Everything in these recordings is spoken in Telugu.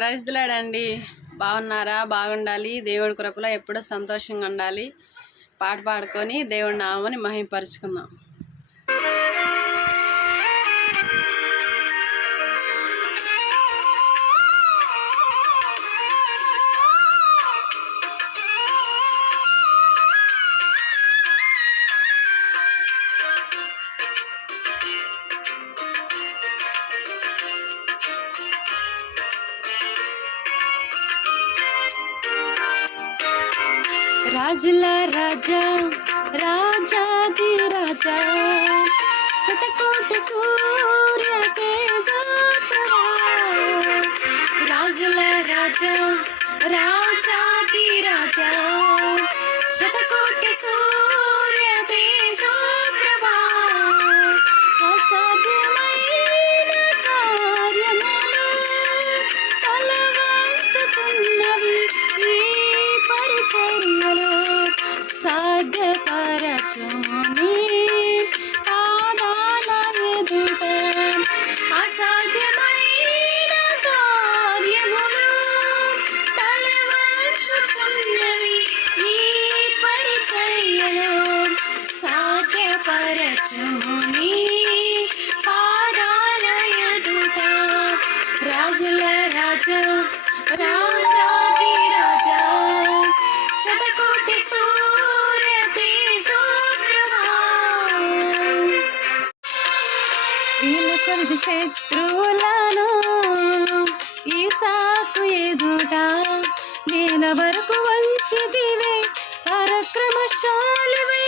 ప్రైజ్ దిలాడండి. బాగున్నారా? బాగుండాలి. దేవుడి కృపలో ఎప్పుడూ సంతోషంగా ఉండాలి. పాట పాడుకొని దేవుడి నామని మహిమపరుచుకుందాం. రాజుల రాజా, రాజాది రాజా, శతకోటి సూర్య తేజ ప్రభా. రాజుల రాజా, రాజాది రాజా, శతకోటి సూర్య తేజ ప్రభా. అసాధ్యమైన కార్యములు తలవంచుతున్నవి ఈ పరిచర్యలు సాధ్యపరచుని పాదాల ఎదుట. అసాధ్యమైన కార్యములు తలవంచుతున్నవి ఈ పరిచర్యలు సాధ్యపరచుని పాదాల ఎదుట. రాజుల రాజా, రాజాది రాజా, శతకోటి సూర్య తేజో ప్రభా. వీళ్ళ కొలిది శత్రువులను ఈసాకు ఎదుట నేల వరకు వంచిదివే పరక్రమశాలివై.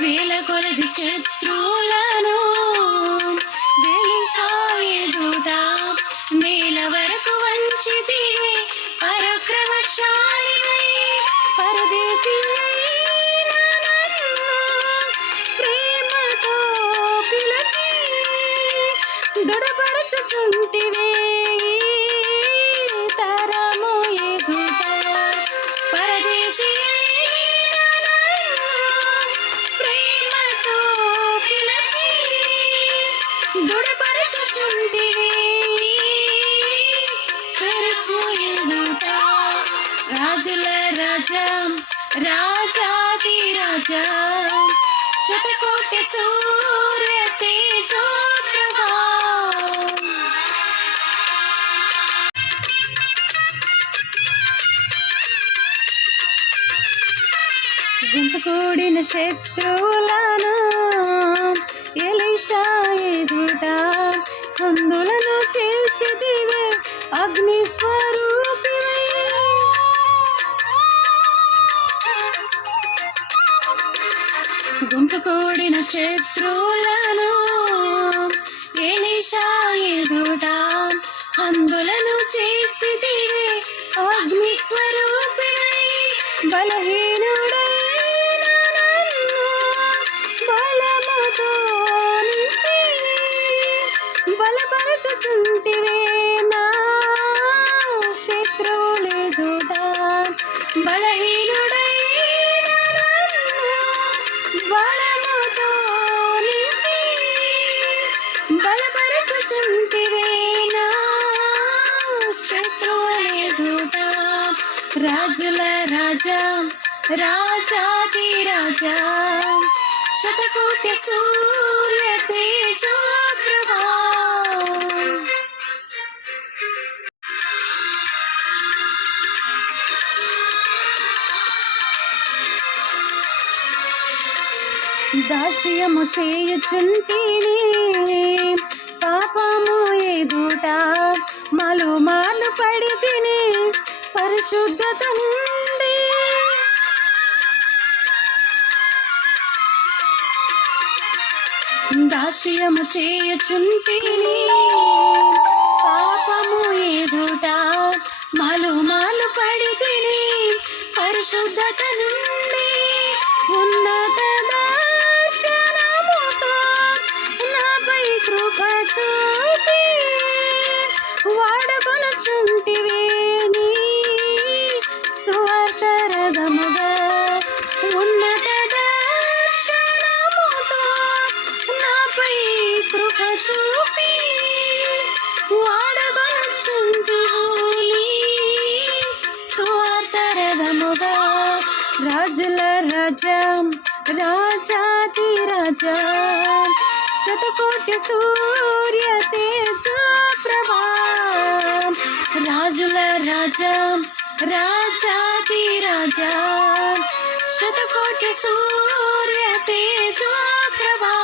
వేల కొలది శత్రువులను వెలిసా ఎదుట నేల వరకు వంచితివే పరక్రమశాలివై. పరదేశీ ప్రేమతో పిలిచి దృఢపరచుచుంటివే తరము ఎదుట. పరదేశీ ప్రేమతో పిలిచి దృఢపరచుచుంటివే తరచు ఎదుట. రాజుల రాజా, రాజాది రాజా, శతకోటి సూర్య తేజో ప్రభా. గుంపు కూడిన శత్రువులను ఎలీషా ఎదుట కందులను చేసిదివే అగ్ని స్వరూపివై. గుంపు కూడిన శత్రువులను ఎలీషా ఎదుట అందులను చేసిదివే అగ్ని స్వరూపివై. బలహీనుడైన నన్ను బలముతో నింపి బలపరచుచుంటివే నా శత్రువులెదుట. బలహీనుడైన నన్ను బలముతో నింపి బలపరచుచుంటివే నా శత్రువులెదుట. రాజుల రాజా, రాజాది రాజా, శతకోటి సూర్య తేజో ప్రభా. దాస్యము చేయుచుంటిని పాపము ఎదుట మలుమాలు పడి తిని పరిశుద్ధత నుండి. దాస్యము చేయుచుంటిని పాపము ఎదుట మలుమాలు పడి తిని పరిశుద్ధత నుండి. ఉన్నత దర్శనముతో నాపై కృప చూపి వాడుకొనుచుంటివే నీ సువార్త రథముగా. ఉన్నత దర్శనముతో నాపై కృప చూపి వాడబడుచుంటివు నీ స్వార్థరథముగా రాజుల రాజా రాజాతి రాజా శతకోటి సూర్య తేజ ప్రభా రాజుల రాజా రాజాతి రాజా శతకోటి సూర్య తేజ ప్రభా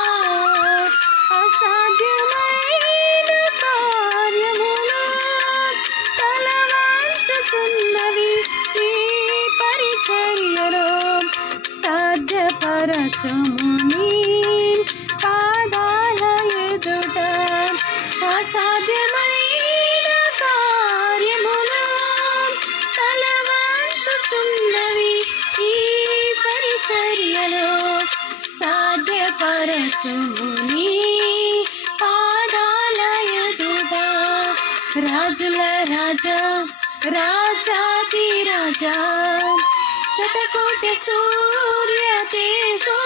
అసాధ్యమైన కార్యములు తలవాంచుచున్నవి ఈ పరిచర్యలో సాధ్యపరచముని పాదాల ఎదుట అసాధ్యమైన కార్యములు తలవంచుచున్నవి ఈ పరిచర్యలో సాధ్యపరచుముని పాదాల ఎదుట రాజుల రాజా రాజాతి రాజా శతకోటి సూర్య తేజో